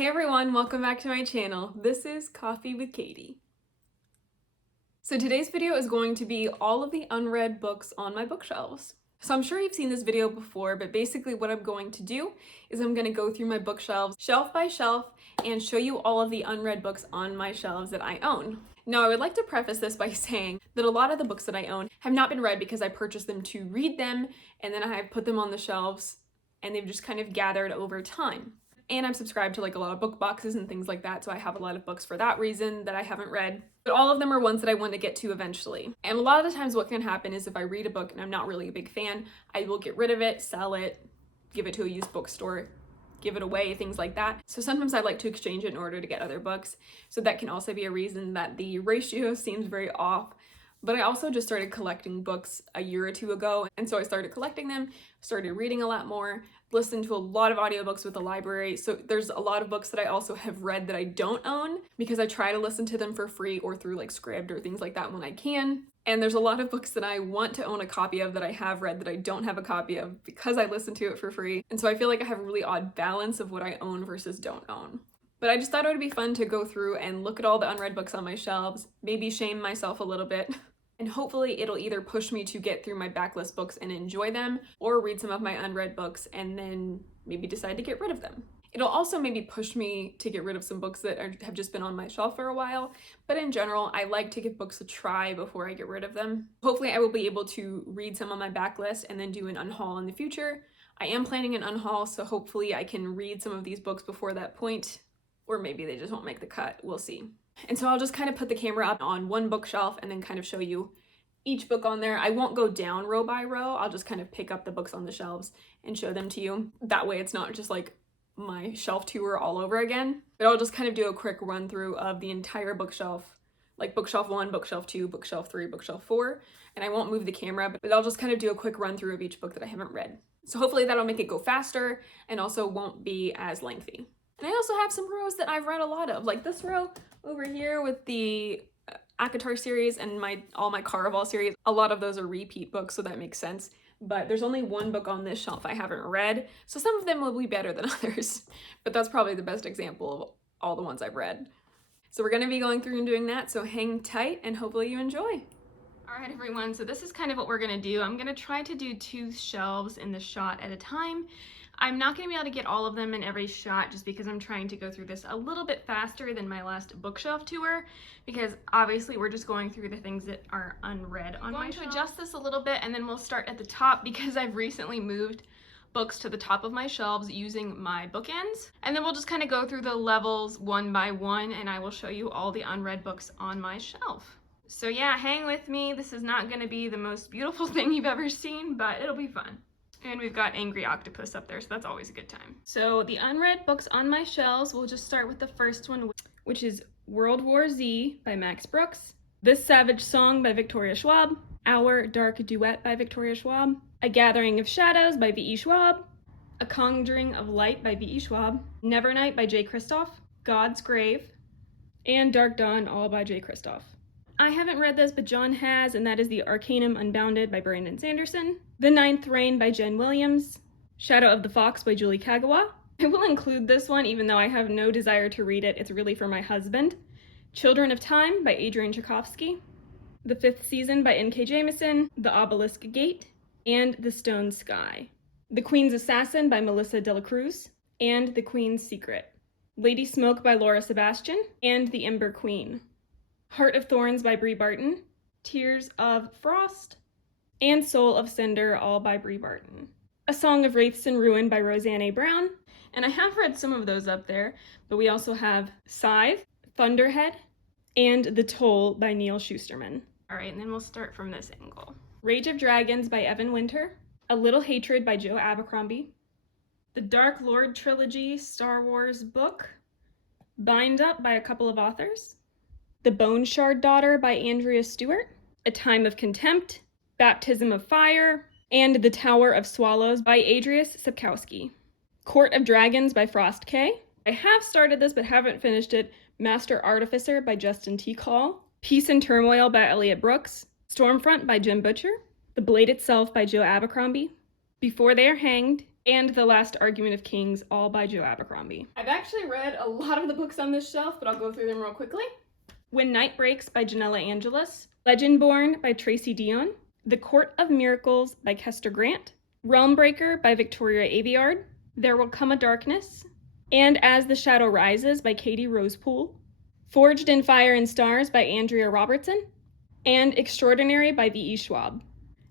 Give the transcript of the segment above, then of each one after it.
Hey everyone, welcome back to my channel. This is Coffee with Katie. So today's video is going to be all of the unread books on my bookshelves. So I'm sure you've seen this video before, but basically what I'm going to do is I'm going to go through my bookshelves shelf by shelf and show you all of the unread books on my shelves that I own. Now, I would like to preface this by saying that a lot of the books that I own have not been read because I purchased them to read them and then I have put them on the shelves and they've just kind of gathered over time. And I'm subscribed to like a lot of book boxes and things like that, so I have a lot of books for that reason that I haven't read. But all of them are ones that I want to get to eventually. And a lot of the times what can happen is if I read a book and I'm not really a big fan, I will get rid of it, sell it, give it to a used bookstore, give it away, things like that. So sometimes I like to exchange it in order to get other books. So that can also be a reason that the ratio seems very off. But I also just started collecting books a year or two ago, and so I started collecting them, started reading a lot more, listened to a lot of audiobooks with the library, so there's a lot of books that I also have read that I don't own because I try to listen to them for free or through like Scribd or things like that when I can. And there's a lot of books that I want to own a copy of that I have read that I don't have a copy of because I listen to it for free. And so I feel like I have a really odd balance of what I own versus don't own. But I just thought it would be fun to go through and look at all the unread books on my shelves, maybe shame myself a little bit. And hopefully it'll either push me to get through my backlist books and enjoy them, or read some of my unread books and then maybe decide to get rid of them. It'll also maybe push me to get rid of some books that have just been on my shelf for a while, but in general, I like to give books a try before I get rid of them. Hopefully I will be able to read some on my backlist and then do an unhaul in the future. I am planning an unhaul, so hopefully I can read some of these books before that point, or maybe they just won't make the cut, we'll see. And so I'll just kind of put the camera up on one bookshelf and then kind of show you each book on there. I won't go down row by row. I'll just kind of pick up the books on the shelves and show them to you. That way it's not just like my shelf tour all over again, but I'll just kind of do a quick run through of the entire bookshelf, like bookshelf 1, bookshelf 2, bookshelf 3, bookshelf 4, and I won't move the camera, but I'll just kind of do a quick run through of each book that I haven't read. So hopefully that'll make it go faster and also won't be as lengthy. And I also have some rows that I've read a lot of, like this row over here with the ACOTAR series and all my Caraval series. A lot of those are repeat books, so that makes sense. But there's only one book on this shelf I haven't read, so some of them will be better than others. But that's probably the best example of all the ones I've read. So we're going to be going through and doing that, so hang tight and hopefully you enjoy. Alright everyone, so this is kind of what we're going to do. I'm going to try to do 2 shelves in the shot at a time. I'm not going to be able to get all of them in every shot just because I'm trying to go through this a little bit faster than my last bookshelf tour, because obviously we're just going through the things that are unread on my shelf. I'm going to adjust this a little bit and then we'll start at the top because I've recently moved books to the top of my shelves using my bookends. And then we'll just kind of go through the levels one by one and I will show you all the unread books on my shelf. So yeah, hang with me. This is not going to be the most beautiful thing you've ever seen, but it'll be fun. And we've got Angry Octopus up there, so that's always a good time. So the unread books on my shelves, we'll just start with the first one, which is World War Z by Max Brooks, This Savage Song by Victoria Schwab, Our Dark Duet by Victoria Schwab, A Gathering of Shadows by V.E. Schwab, A Conjuring of Light by V.E. Schwab, Nevernight by J. Kristoff, God's Grave, and Dark Dawn, all by J. Kristoff. I haven't read this, but John has, and that is The Arcanum Unbounded by Brandon Sanderson, The Ninth Reign by Jen Williams, Shadow of the Fox by Julie Kagawa. I will include this one even though I have no desire to read it. It's really for my husband. Children of Time by Adrian Tchaikovsky, The Fifth Season by N.K. Jemisin, The Obelisk Gate, and The Stone Sky. The Queen's Assassin by Melissa de la Cruz, and The Queen's Secret. Lady Smoke by Laura Sebastian, and The Ember Queen. Heart of Thorns by Bree Barton, Tears of Frost, and Soul of Cinder, all by Bree Barton. A Song of Wraiths and Ruin by Roseanne A. Brown, and I have read some of those up there, but we also have Scythe, Thunderhead, and The Toll by Neil Shusterman. Alright, and then we'll start from this angle. Rage of Dragons by Evan Winter, A Little Hatred by Joe Abercrombie, The Dark Lord Trilogy Star Wars book, Bind Up by a couple of authors, The Bone Shard Daughter by Andrea Stewart, A Time of Contempt, Baptism of Fire, and The Tower of Swallows by Adrius Sapkowski. Court of Dragons by Frost K. I have started this but haven't finished it. Master Artificer by Justin T. Call. Peace and Turmoil by Elliot Brooks. Stormfront by Jim Butcher. The Blade Itself by Joe Abercrombie. Before They Are Hanged, and The Last Argument of Kings, all by Joe Abercrombie. I've actually read a lot of the books on this shelf, but I'll go through them real quickly. When Night Breaks by Janella Angeles, Legendborn by Tracy Dion, The Court of Miracles by Kester Grant, Realmbreaker by Victoria Aveyard, There Will Come a Darkness, and As the Shadow Rises by Katie Rosepool, Forged in Fire and Stars by Andrea Robertson, and Extraordinary by V.E. Schwab.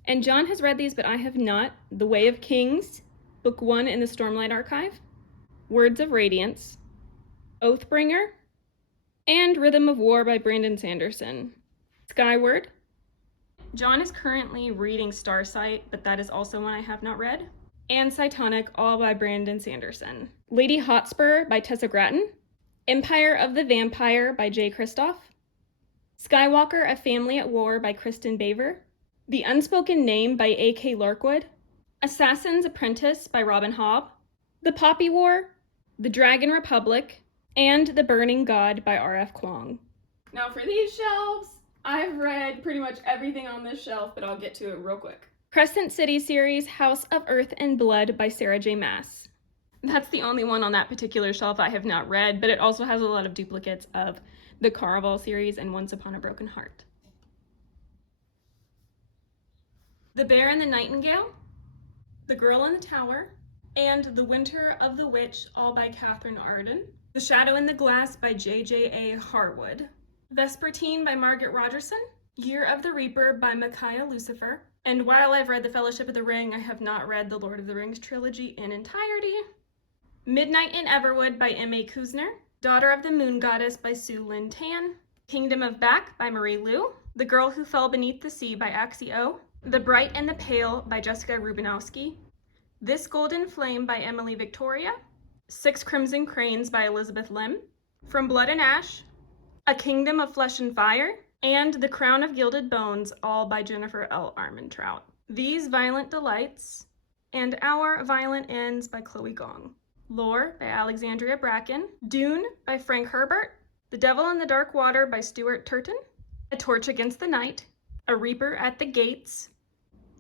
And John has read these, but I have not. The Way of Kings, Book 1 in the Stormlight Archive, Words of Radiance, Oathbringer, and Rhythm of War by Brandon Sanderson. Skyward. John is currently reading Starsight, but that is also one I have not read. And Cytonic, all by Brandon Sanderson. Lady Hotspur by Tessa Gratton, Empire of the Vampire by Jay Kristoff, Skywalker, A Family at War by Kristen Baver, The Unspoken Name by A.K. Larkwood, Assassin's Apprentice by Robin Hobb, The Poppy War, The Dragon Republic, and The Burning God by R.F. Kuang. Now for these shelves, I've read pretty much everything on this shelf, but I'll get to it real quick. Crescent City series, House of Earth and Blood by Sarah J. Maas. That's the only one on that particular shelf I have not read, but it also has a lot of duplicates of the Caraval series and Once Upon a Broken Heart. The Bear and the Nightingale, The Girl in the Tower, and The Winter of the Witch, all by Catherine Arden. The Shadow in the Glass by J.J.A. Harwood. Vespertine by Margaret Rogerson. Year of the Reaper by Micaiah Lucifer. And while I've read The Fellowship of the Ring, I have not read the Lord of the Rings trilogy in entirety. Midnight in Everwood by M.A. Kuzner. Daughter of the Moon Goddess by Sue Lynn Tan. Kingdom of Back by Marie Lu. The Girl Who Fell Beneath the Sea by Axie O. The Bright and the Pale by Jessica Rubinowski. This Golden Flame by Emily Victoria. Six Crimson Cranes by Elizabeth Lim. From Blood and Ash. A Kingdom of Flesh and Fire. And The Crown of Gilded Bones, all by Jennifer L. Armentrout. These Violent Delights, and Our Violent Ends by Chloe Gong. Lore by Alexandria Bracken. Dune by Frank Herbert. The Devil in the Dark Water by Stuart Turton. A Torch Against the Night. A Reaper at the Gates.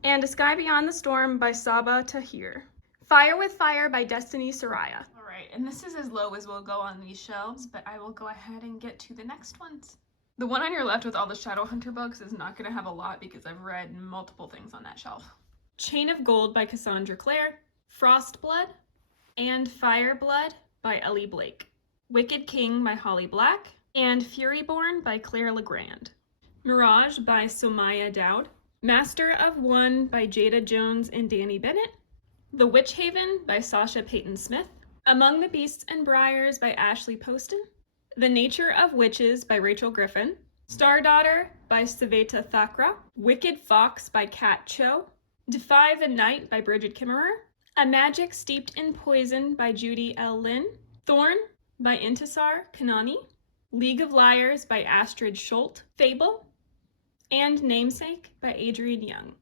And A Sky Beyond the Storm by Saba Tahir. Fire with Fire by Destiny Soraya. All right, and this is as low as we'll go on these shelves, but I will go ahead and get to the next ones. The one on your left with all the Shadowhunter books is not going to have a lot because I've read multiple things on that shelf. Chain of Gold by Cassandra Clare, Frostblood, and Fireblood by Ellie Blake, Wicked King by Holly Black, and Furyborn by Claire Legrand, Mirage by Somaya Dowd, Master of One by Jada Jones and Danny Bennett, The Witch Haven by Sasha Payton Smith, Among the Beasts and Briars by Ashley Poston, The Nature of Witches by Rachel Griffin, Star Daughter by Savita Thakra, Wicked Fox by Kat Cho, Defy the Night by Bridget Kimmerer, A Magic Steeped in Poison by Judy L. Lynn, Thorn by Intisar Kanani, League of Liars by Astrid Schult, Fable, and Namesake by Adrienne Young,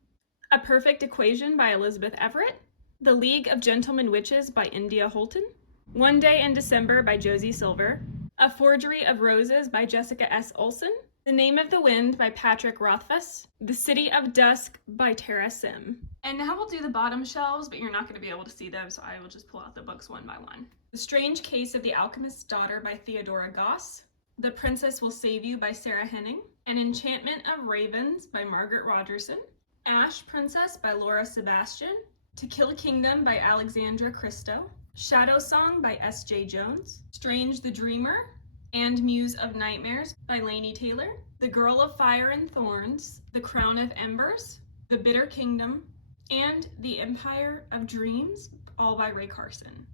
A Perfect Equation by Elizabeth Everett, The League of Gentlemen Witches by India Holton, One Day in December by Josie Silver, A Forgery of Roses by Jessica S. Olson, The Name of the Wind by Patrick Rothfuss, The City of Dusk by Tara Sim. And now we'll do the bottom shelves, but you're not going to be able to see them, so I will just pull out the books one by one. The Strange Case of the Alchemist's Daughter by Theodora Goss, The Princess Will Save You by Sarah Henning, An Enchantment of Ravens by Margaret Rogerson, Ash Princess by Laura Sebastian, To Kill a Kingdom by Alexandra Christo, Shadow Song by S.J. Jones, Strange the Dreamer, and Muse of Nightmares by Laini Taylor, The Girl of Fire and Thorns, The Crown of Embers, The Bitter Kingdom, and The Empire of Dreams, all by Ray Carson.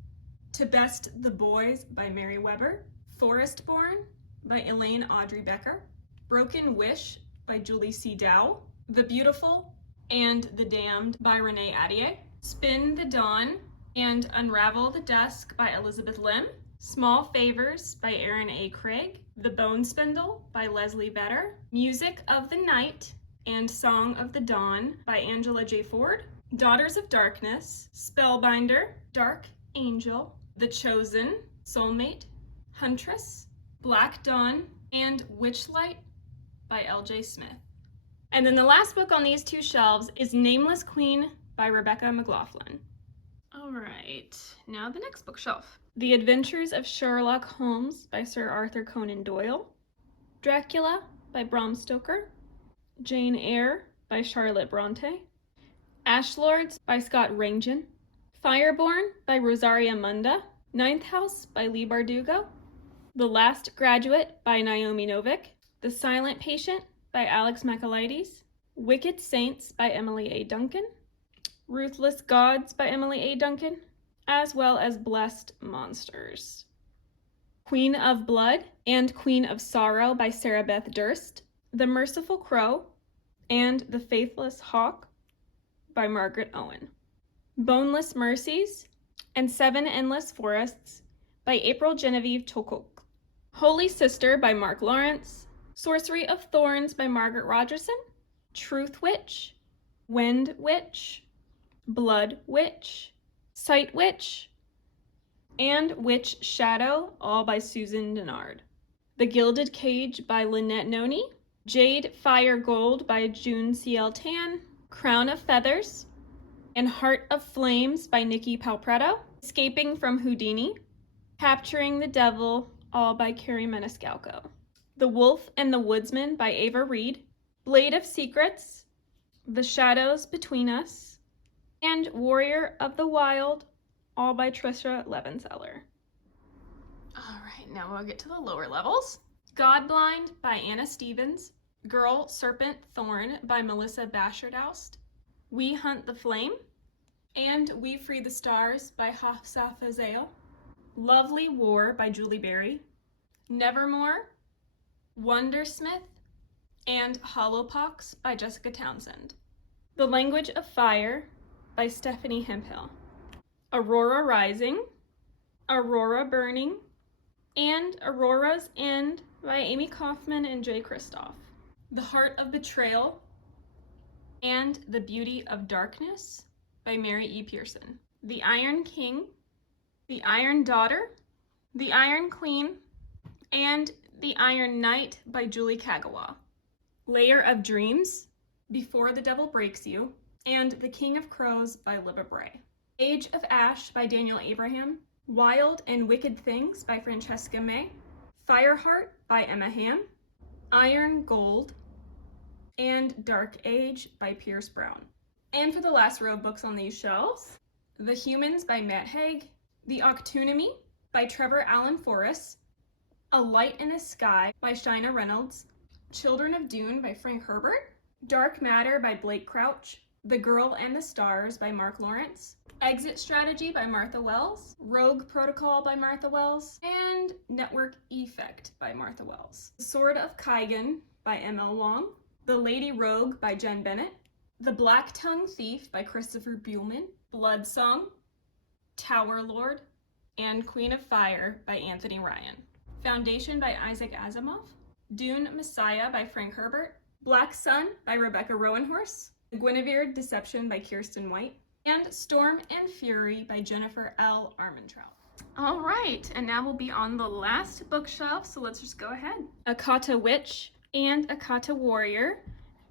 To Best the Boys by Mary Weber, Forestborn by Elaine Audrey Becker, Broken Wish by Julie C. Dow, The Beautiful and the Damned by Renee Adier, Spin the Dawn and Unravel the Dusk by Elizabeth Lim, Small Favors by Aaron A. Craig, The Bone Spindle by Leslie Vedder, Music of the Night and Song of the Dawn by Angela J. Ford, Daughters of Darkness, Spellbinder, Dark Angel, The Chosen, Soulmate, Huntress, Black Dawn, and Witchlight by L.J. Smith. And then the last book on these two shelves is Nameless Queen by Rebecca McLaughlin. All right, now the next bookshelf. The Adventures of Sherlock Holmes by Sir Arthur Conan Doyle. Dracula by Bram Stoker. Jane Eyre by Charlotte Bronte. Ashlords by Scott Rangen. Fireborn by Rosaria Munda. Ninth House by Leigh Bardugo. The Last Graduate by Naomi Novik. The Silent Patient by Alex Michaelides. Wicked Saints by Emily A. Duncan. Ruthless Gods by Emily A. Duncan, as well as Blessed Monsters. Queen of Blood and Queen of Sorrow by Sarah Beth Durst. The Merciful Crow and The Faithless Hawk by Margaret Owen. Boneless Mercies and Seven Endless Forests by April Genevieve Tokok. Holy Sister by Mark Lawrence. Sorcery of Thorns by Margaret Rogerson. Truth Witch, Wind Witch, Blood Witch, Sight Witch, and Witch Shadow, all by Susan Dennard. The Gilded Cage by Lynette Noni. Jade Fire Gold by June C.L. Tan. Crown of Feathers and Heart of Flames by Nikki Palpretto. Escaping from Houdini. Capturing the Devil, all by Carrie Maniscalco. The Wolf and the Woodsman by Ava Reed. Blade of Secrets, The Shadows Between Us, and Warrior of the Wild, all by Trisha Levenseller. All right, now we'll get to the lower levels. Godblind by Anna Stevens. Girl Serpent Thorn by Melissa Bashardoust. We Hunt the Flame and We Free the Stars by Hafsa Fazail. Lovely War by Julie Berry. Nevermore, Wondersmith, and Hollowpox by Jessica Townsend. The Language of Fire by Stephanie Hemphill. Aurora Rising, Aurora Burning, and Aurora's End by Amy Kaufman and Jay Kristoff. The Heart of Betrayal and The Beauty of Darkness by Mary E. Pearson. The Iron King, The Iron Daughter, The Iron Queen, and The Iron Knight by Julie Kagawa. Layer of Dreams, Before the Devil Breaks You, and The King of Crows by Libba Bray. Age of Ash by Daniel Abraham. Wild and Wicked Things by Francesca May. Fireheart by Emma Hamm. Iron Gold, and Dark Age by Pierce Brown. And for the last row of books on these shelves, The Humans by Matt Haig. The Octonomy by Trevor Allen Forrest. A Light in the Sky by Shina Reynolds. Children of Dune by Frank Herbert. Dark Matter by Blake Crouch. The Girl and the Stars by Mark Lawrence. Exit Strategy by Martha Wells. Rogue Protocol by Martha Wells. And Network Effect by Martha Wells. The Sword of Kaigan by M.L. Wong. The Lady Rogue by Jen Bennett. The Black Tongue Thief by Christopher Buhlman. Blood Song, Tower Lord, and Queen of Fire by Anthony Ryan. Foundation by Isaac Asimov. Dune Messiah by Frank Herbert. Black Sun by Rebecca Rowanhorse. The Guinevere Deception by Kirsten White. And Storm and Fury by Jennifer L. Armentrout. All right, and now we'll be on the last bookshelf, so let's just go ahead. Akata Witch and Akata Warrior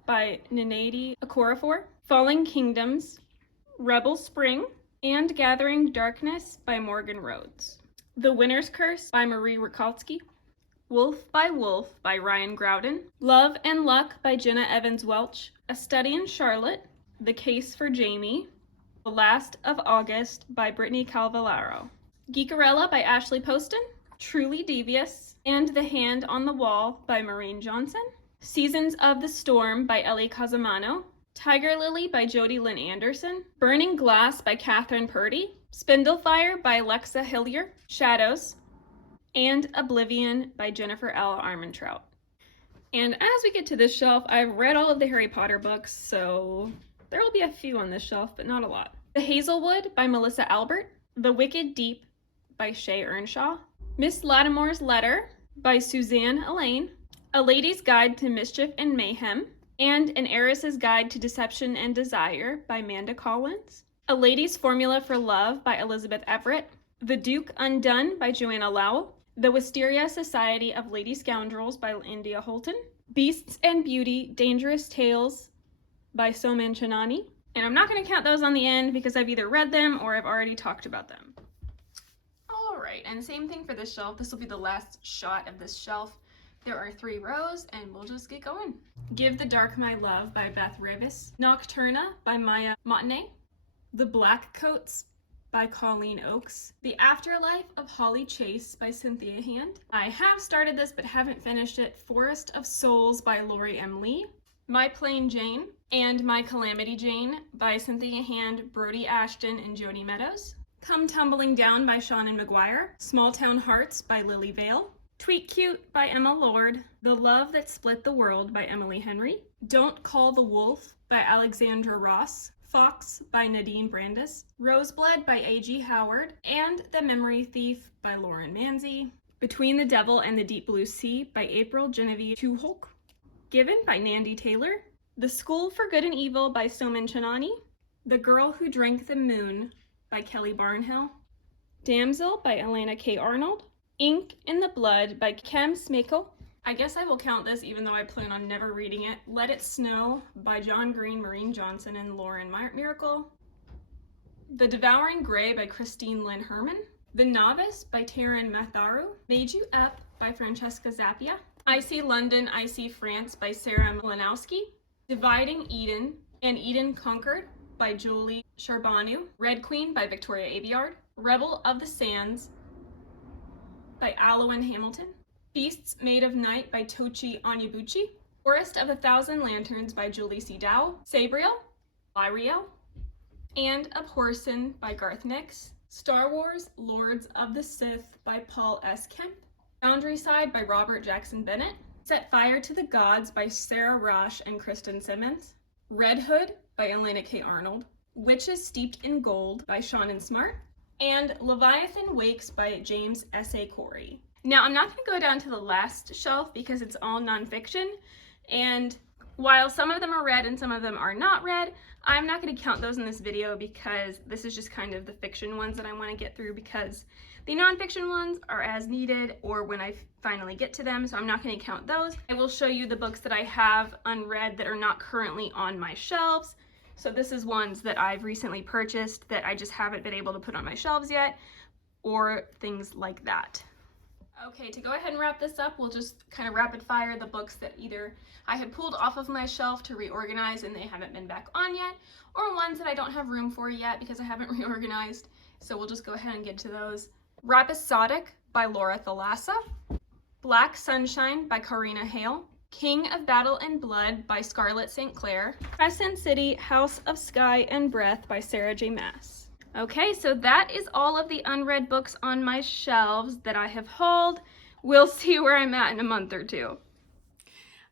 by Nnedi Okorafor. Falling Kingdoms, Rebel Spring, and Gathering Darkness by Morgan Rhodes. The Winner's Curse by Marie Rakolsky. Wolf by Ryan Groudon. Love and Luck by Jenna Evans Welch. A Study in Charlotte, The Case for Jamie. The Last of August by Brittany Calvalaro. Geekerella by Ashley Poston. Truly Devious, and The Hand on the Wall by Maureen Johnson. Seasons of the Storm by Ellie Casamano. Tiger Lily by Jody Lynn Anderson. Burning Glass by Catherine Purdy. Spindlefire by Alexa Hillier. Shadows, and Oblivion by Jennifer L. Armentrout. And as we get to this shelf, I've read all of the Harry Potter books, so there will be a few on this shelf, but not a lot. The Hazelwood by Melissa Albert. The Wicked Deep by Shay Earnshaw. Miss Lattimore's Letter by Suzanne Elaine. A Lady's Guide to Mischief and Mayhem, and An Heiress's Guide to Deception and Desire by Amanda Collins. A Lady's Formula for Love by Elizabeth Everett. The Duke Undone by Joanna Lowell. The Wisteria Society of Lady Scoundrels by India Holton. Beasts and Beauty, Dangerous Tales by Soman Chinani. And I'm not going to count those on the end because I've either read them or I've already talked about them. Alright, and same thing for this shelf. This will be the last shot of this shelf. There are 3 rows, and we'll just get going. Give the Dark My Love by Beth Revis. Nocturna by Maya Montagne. The Black Coats by Colleen Oakes. The Afterlife of Holly Chase by Cynthia Hand. I have started this but haven't finished it. Forest of Souls by Lori M. Lee. My Plain Jane and My Calamity Jane by Cynthia Hand, Brody Ashton, and Jody Meadows. Come Tumbling Down by Shannon McGuire. Small Town Hearts by Lily Vale. Tweet Cute by Emma Lord. The Love That Split the World by Emily Henry. Don't Call the Wolf by Alexandra Ross. Fox by Nadine Brandis. Roseblood by A.G. Howard. And The Memory Thief by Lauren Manzi. Between the Devil and the Deep Blue Sea by April Genevieve Tuholk. Given by Nandi Taylor. The School for Good and Evil by Soman Chanani. The Girl Who Drank the Moon by Kelly Barnhill. Damsel by Elena K. Arnold. Ink in the Blood by Kem Smako. I guess I will count this even though I plan on never reading it. Let It Snow by John Green, Maureen Johnson, and Lauren Miracle. The Devouring Grey by Christine Lynn Herman. The Novice by Taryn Matharu. Made You Up by Francesca Zappia. I See London, I See France by Sarah Malinowski. Dividing Eden and Eden Conquered by Julie Charbonneau. Red Queen by Victoria Aveyard. Rebel of the Sands by Alwyn Hamilton. Beasts Made of Night by Tochi Onyebuchi. Forest of a Thousand Lanterns by Julie C. Dow. Sabriel, Lyriel, and A Porson by Garth Nix. Star Wars Lords of the Sith by Paul S. Kemp. Boundary Side by Robert Jackson Bennett. Set Fire to the Gods by Sarah Rosh and Kristen Simmons. Red Hood by Elena K. Arnold. Witches Steeped in Gold by Shannon Smart. And Leviathan Wakes by James S.A. Corey. Now, I'm not going to go down to the last shelf because it's all nonfiction, and while some of them are read and some of them are not read, I'm not going to count those in this video because this is just kind of the fiction ones that I want to get through, because the nonfiction ones are as needed or when I finally get to them, so I'm not going to count those. I will show you the books that I have unread that are not currently on my shelves. So this is ones that I've recently purchased that I just haven't been able to put on my shelves yet, or things like that. Okay, to go ahead and wrap this up, we'll just kind of rapid fire the books that either I had pulled off of my shelf to reorganize and they haven't been back on yet, or ones that I don't have room for yet because I haven't reorganized. So we'll just go ahead and get to those. Rhapsodic by Laura Thalassa. Black Sunshine by Karina Hale. King of Battle and Blood by Scarlett St. Clair. Crescent City, House of Sky and Breath by Sarah J. Maas. Okay, so that is all of the unread books on my shelves that I have hauled. We'll see where I'm at in a month or two.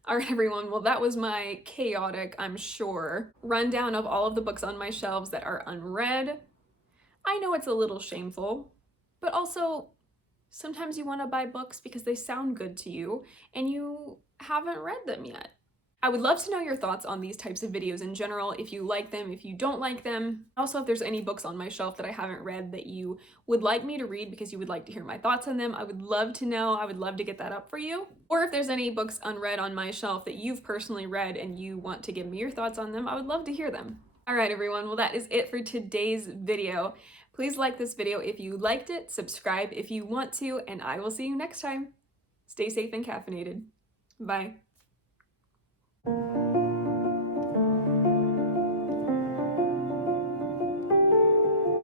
All right, everyone, well, that was my chaotic, I'm sure, rundown of all of the books on my shelves that are unread. I know it's a little shameful, but also sometimes you want to buy books because they sound good to you and you haven't read them yet. I would love to know your thoughts on these types of videos in general, if you like them, if you don't like them. Also, if there's any books on my shelf that I haven't read that you would like me to read because you would like to hear my thoughts on them, I would love to know. I would love to get that up for you. Or if there's any books unread on my shelf that you've personally read and you want to give me your thoughts on them, I would love to hear them. All right, everyone, well, that is it for today's video. Please like this video if you liked it, subscribe if you want to, and I will see you next time. Stay safe and caffeinated. Bye.